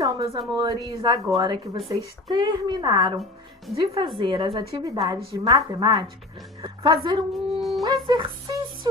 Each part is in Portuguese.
Então, meus amores, agora que vocês terminaram de fazer as atividades de matemática, fazer um exercício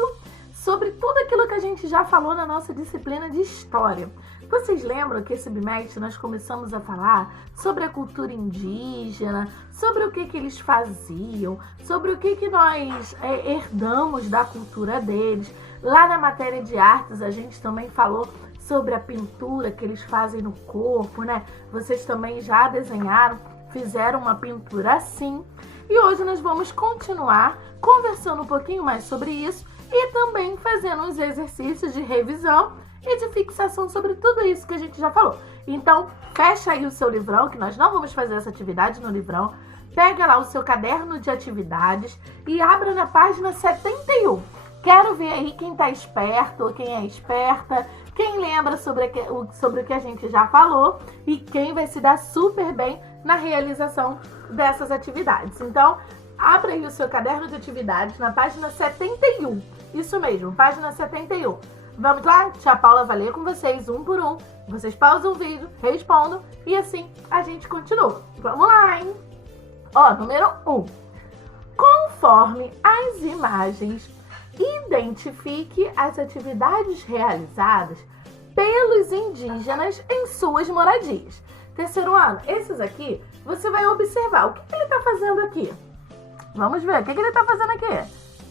sobre tudo aquilo que a gente já falou na nossa disciplina de História. Vocês lembram que esse bimestre nós começamos a falar sobre a cultura indígena, sobre o que eles faziam, sobre o que nós herdamos da cultura deles. Lá na matéria de artes a gente também falou sobre a pintura que eles fazem no corpo, né? Vocês também já desenharam, fizeram uma pintura assim. E hoje nós vamos continuar conversando um pouquinho mais sobre isso e também fazendo uns exercícios de revisão e de fixação sobre tudo isso que a gente já falou. Então, fecha aí o seu livrão, que nós não vamos fazer essa atividade no livrão. Pega lá o seu caderno de atividades e abra na página 71. Quero ver aí quem tá esperto ou quem é esperta, quem lembra sobre o que a gente já falou e quem vai se dar super bem na realização dessas atividades. Então, abra aí o seu caderno de atividades na página 71. Isso mesmo, página 71. Vamos lá? Tia Paula vai ler com vocês um por um. Vocês pausam o vídeo, respondam e assim a gente continua. Vamos lá, hein? Ó, número 1. Conforme as imagens, identifique as atividades realizadas pelos indígenas em suas moradias. Terceiro ano, esses aqui, você vai observar o que ele está fazendo aqui. Vamos ver, o que ele está fazendo aqui?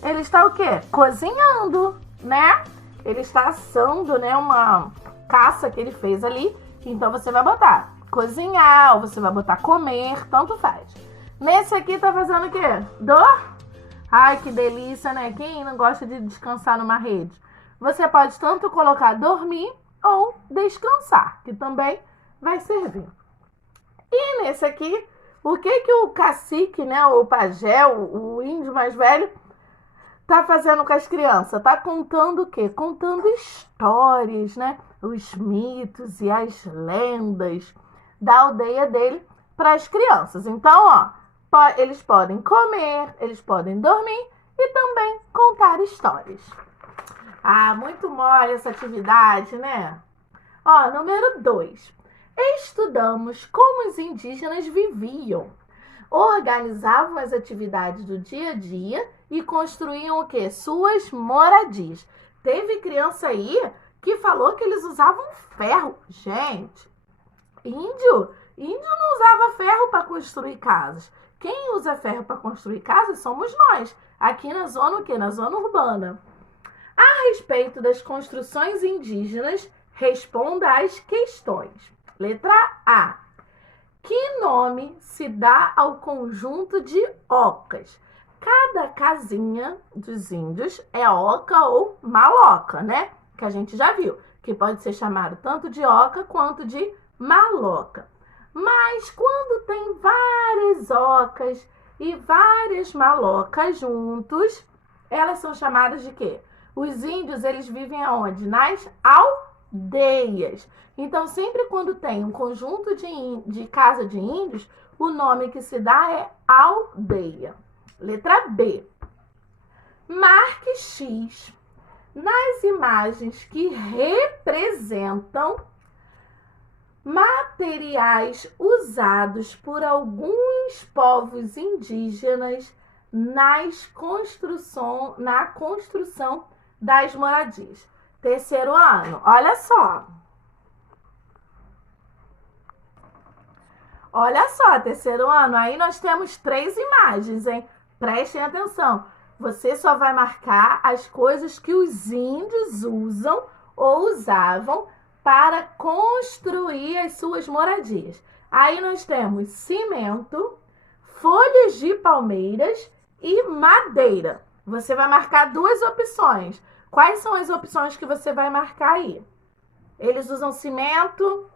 Ele está o quê? Cozinhando, né? Ele está assando, né, uma caça que ele fez ali. Então, você vai botar cozinhar, ou você vai botar comer, tanto faz. Nesse aqui, tá fazendo o quê? Dor? Ai, que delícia, né? Quem não gosta de descansar numa rede? Você pode tanto colocar dormir ou descansar, que também vai servir. E nesse aqui, o que o cacique, né, o pajé, o índio mais velho, tá fazendo com as crianças? Tá contando o quê? Contando histórias, né? Os mitos e as lendas da aldeia dele para as crianças. Então, ó, eles podem comer, eles podem dormir e também contar histórias. Ah, muito mole essa atividade, né? Ó, número 2. Estudamos como os indígenas viviam. Organizavam as atividades do dia a dia e construíam o quê? Suas moradias. Teve criança aí que falou que eles usavam ferro. Gente, índio não usava ferro para construir casas. Quem usa ferro para construir casas somos nós, aqui na zona o quê? Na zona urbana. A respeito das construções indígenas, responda às questões. Letra A. Que nome se dá ao conjunto de ocas? Cada casinha dos índios é oca ou maloca, né? Que a gente já viu, que pode ser chamado tanto de oca quanto de maloca. Mas quando tem várias ocas e várias malocas juntos, elas são chamadas de quê? Os índios, eles vivem aonde? Nas aldeias. Então, sempre quando tem um conjunto de casa de índios, o nome que se dá é aldeia. Letra B. Marque X nas imagens que representam materiais usados por alguns povos indígenas na construção das moradias. Terceiro ano, olha só. Olha só, terceiro ano, aí nós temos 3 imagens, hein? Prestem atenção. Você só vai marcar as coisas que os índios usam ou usavam para construir as suas moradias. Aí nós temos cimento, folhas de palmeiras e madeira. Você vai marcar 2 opções. Quais são as opções que você vai marcar aí? Eles usam cimento,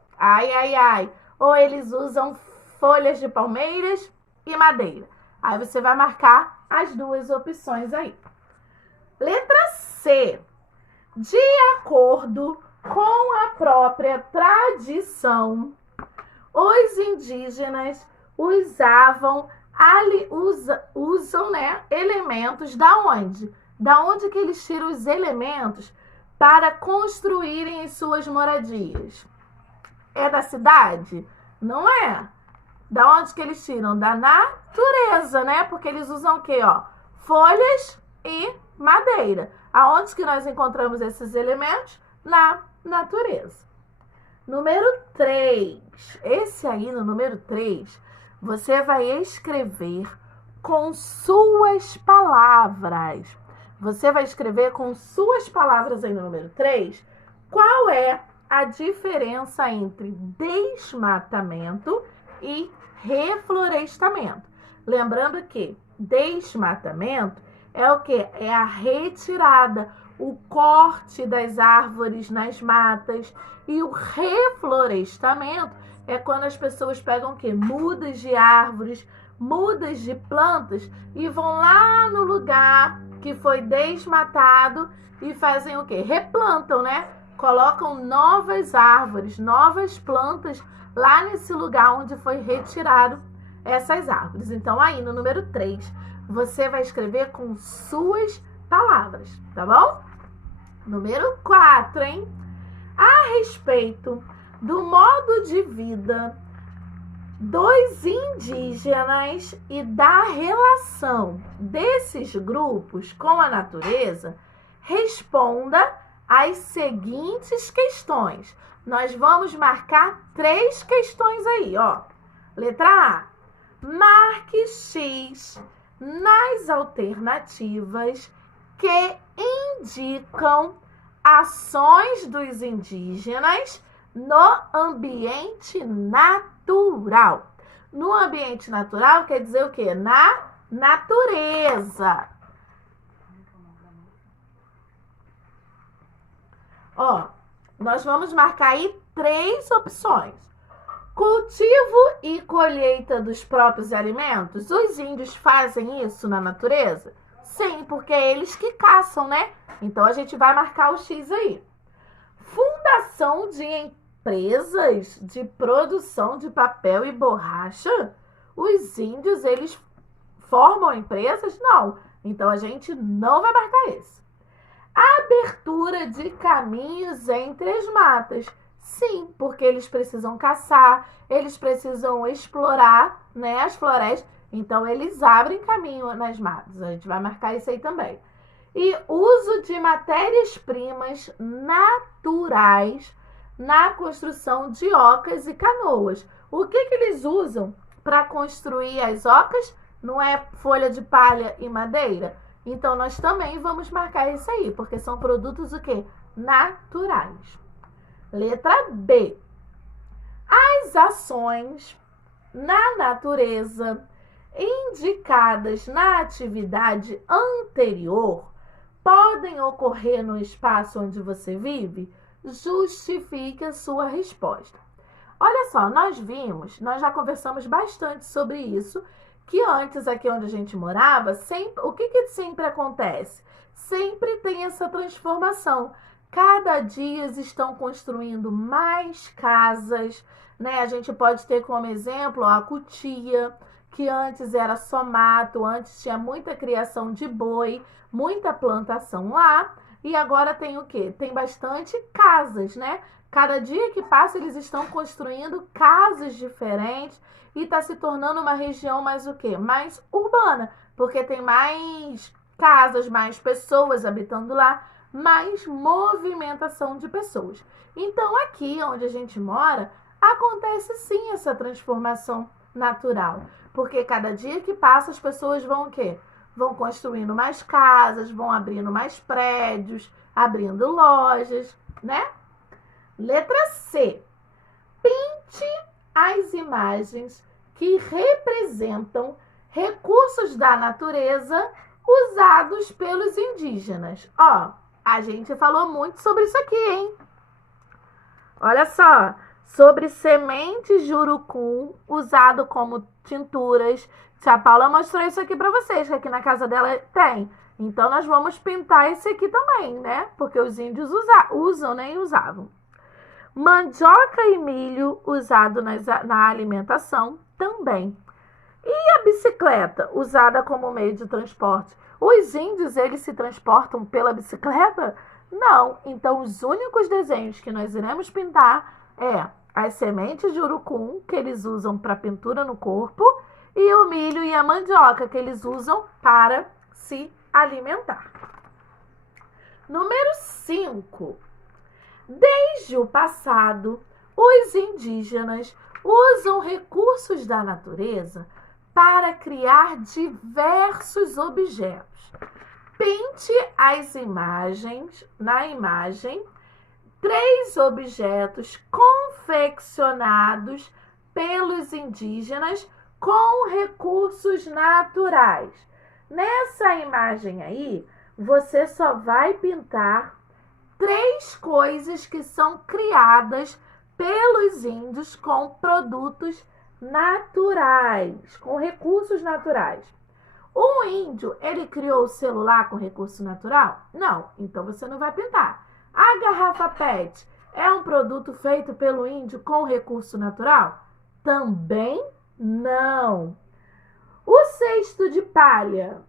ou eles usam folhas de palmeiras e madeira. Aí você vai marcar as 2 opções aí. Letra C. De acordo com a própria tradição, os indígenas usam, né, elementos da onde? Da onde que eles tiram os elementos para construírem as suas moradias? É da cidade? Não é. Da onde que eles tiram? Da natureza, né? Porque eles usam o quê, ó? Folhas e madeira. Aonde que nós encontramos esses elementos? Na natureza. Número 3. Esse aí, no número 3, você vai escrever com suas palavras. Você vai escrever com suas palavras aí no número 3 qual é a diferença entre desmatamento e reflorestamento. Lembrando que desmatamento é o que? É a retirada, o corte das árvores nas matas. E o reflorestamento é quando as pessoas pegam o quê? Mudas de árvores, mudas de plantas e vão lá no lugar que foi desmatado e fazem o quê? Replantam, né? Colocam novas árvores, novas plantas lá nesse lugar onde foi retirado essas árvores. Então, aí no número 3, você vai escrever com suas palavras, tá bom? Número 4, hein? A respeito do modo de vida dos indígenas e da relação desses grupos com a natureza, responda as seguintes questões. Nós vamos marcar 3 questões aí, ó. Letra A. Marque X nas alternativas que indicam ações dos indígenas no ambiente natural. No ambiente natural quer dizer o quê? Na natureza. Ó, nós vamos marcar aí 3 opções. Cultivo e colheita dos próprios alimentos. Os índios fazem isso na natureza? Sim, porque é eles que caçam, né? Então, a gente vai marcar o X aí. Fundação de empresas de produção de papel e borracha? Os índios, eles formam empresas? Não. Então, a gente não vai marcar esse. Abertura de caminhos entre as matas. Sim, porque eles precisam caçar, eles precisam explorar, né, as florestas. Então, eles abrem caminho nas matas. A gente vai marcar isso aí também. E uso de matérias-primas naturais na construção de ocas e canoas. O que eles usam para construir as ocas? Não é folha de palha e madeira? Então, nós também vamos marcar isso aí, porque são produtos o quê? Naturais. Letra B. As ações na natureza indicadas na atividade anterior podem ocorrer no espaço onde você vive? Justifique a sua resposta. Olha só, nós já conversamos bastante sobre isso, que antes aqui onde a gente morava, o que sempre acontece? Sempre tem essa transformação. Cada dia estão construindo mais casas, né? A gente pode ter como exemplo a Cutia, que antes era só mato, antes tinha muita criação de boi, muita plantação lá, e agora tem o quê? Tem bastante casas, né? Cada dia que passa eles estão construindo casas diferentes e está se tornando uma região mais o quê? Mais urbana, porque tem mais casas, mais pessoas habitando lá, mais movimentação de pessoas. Então, aqui onde a gente mora, acontece sim essa transformação natural. Porque cada dia que passa, as pessoas vão o quê? Vão construindo mais casas, vão abrindo mais prédios, abrindo lojas, né? Letra C. Pinte as imagens que representam recursos da natureza usados pelos indígenas. Ó, a gente falou muito sobre isso aqui, hein? Olha só, sobre sementes de urucum usado como tinturas. Tia Paula mostrou isso aqui para vocês, que aqui na casa dela tem. Então, nós vamos pintar esse aqui também, né? Porque os índios usam, nem usavam. Mandioca e milho usado na alimentação também. E a bicicleta, usada como meio de transporte? Os índios, eles se transportam pela bicicleta? Não. Então, os únicos desenhos que nós iremos pintar é as sementes de urucum, que eles usam para pintura no corpo, e o milho e a mandioca, que eles usam para se alimentar. Número 5. Desde o passado, os indígenas usam recursos da natureza para criar diversos objetos. Pinte na imagem 3 objetos confeccionados pelos indígenas com recursos naturais. Nessa imagem aí, você só vai pintar 3 coisas que são criadas pelos índios com produtos naturais, com recursos naturais. O índio, ele criou o celular com recurso natural? Não, então você não vai pintar. A garrafa PET é um produto feito pelo índio com recurso natural? Também não. O cesto de palha.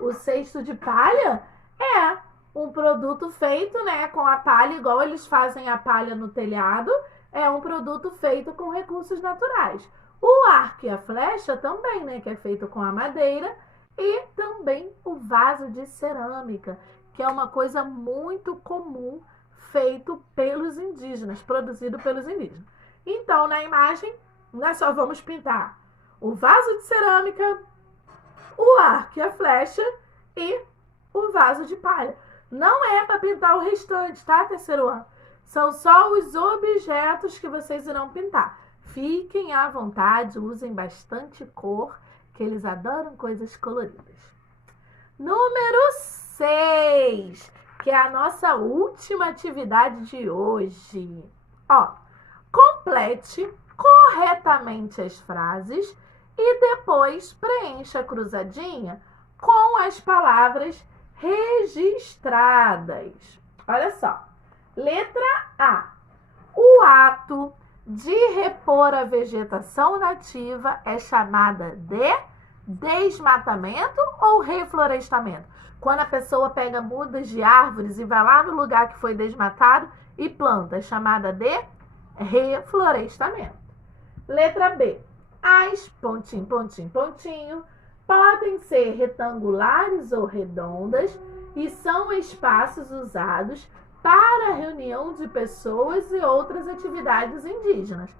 O cesto de palha é um produto feito, né, com a palha, igual eles fazem a palha no telhado, é um produto feito com recursos naturais. O arco e a flecha também, né, que é feito com a madeira, e também o vaso de cerâmica, que é uma coisa muito comum, feito pelos indígenas, produzido pelos indígenas. Então, na imagem, nós só vamos pintar o vaso de cerâmica, o arco e a flecha e o vaso de palha. Não é para pintar o restante, tá, terceiro ano? São só os objetos que vocês irão pintar. Fiquem à vontade, usem bastante cor, que eles adoram coisas coloridas. Número 6, que é a nossa última atividade de hoje. Ó, complete corretamente as frases e depois preencha a cruzadinha com as palavras registradas. Olha só. Letra A. O ato de repor a vegetação nativa é chamada de desmatamento ou reflorestamento? Quando a pessoa pega mudas de árvores e vai lá no lugar que foi desmatado e planta, é chamada de reflorestamento. Letra B. As pontinho, pontinho, pontinho podem ser retangulares ou redondas e são espaços usados para a reunião de pessoas e outras atividades indígenas.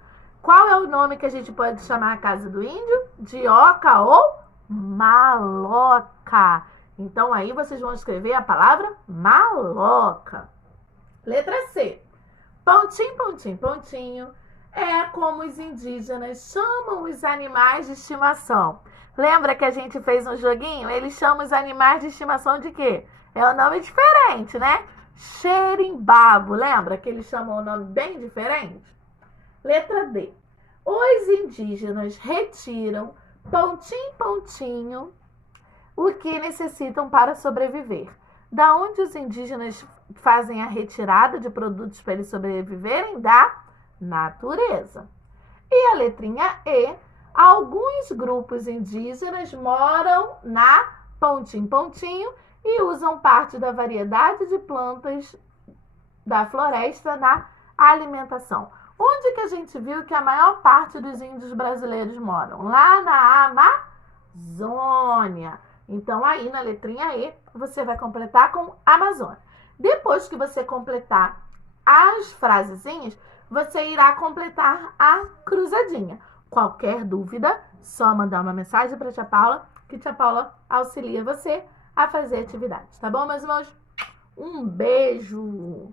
Qual é o nome que a gente pode chamar a casa do índio? De oca ou maloca. Então, aí vocês vão escrever a palavra maloca. Letra C. Pontinho, pontinho, pontinho é como os indígenas chamam os animais de estimação. Lembra que a gente fez um joguinho? Eles chamam os animais de estimação de quê? É um nome diferente, né? Xerimbabo. Lembra que eles chamam um nome bem diferente? Letra D. Os indígenas retiram, pontinho, pontinho, o que necessitam para sobreviver. Da onde os indígenas fazem a retirada de produtos para eles sobreviverem? Da natureza. E a letrinha E. Alguns grupos indígenas moram na pontinho, pontinho e usam parte da variedade de plantas da floresta na alimentação. Onde que a gente viu que a maior parte dos índios brasileiros moram? Lá na Amazônia. Então, aí na letrinha E, você vai completar com Amazônia. Depois que você completar as frasezinhas, você irá completar a cruzadinha. Qualquer dúvida, só mandar uma mensagem para a tia Paula, que a tia Paula auxilia você a fazer atividades. Tá bom, meus irmãos? Um beijo!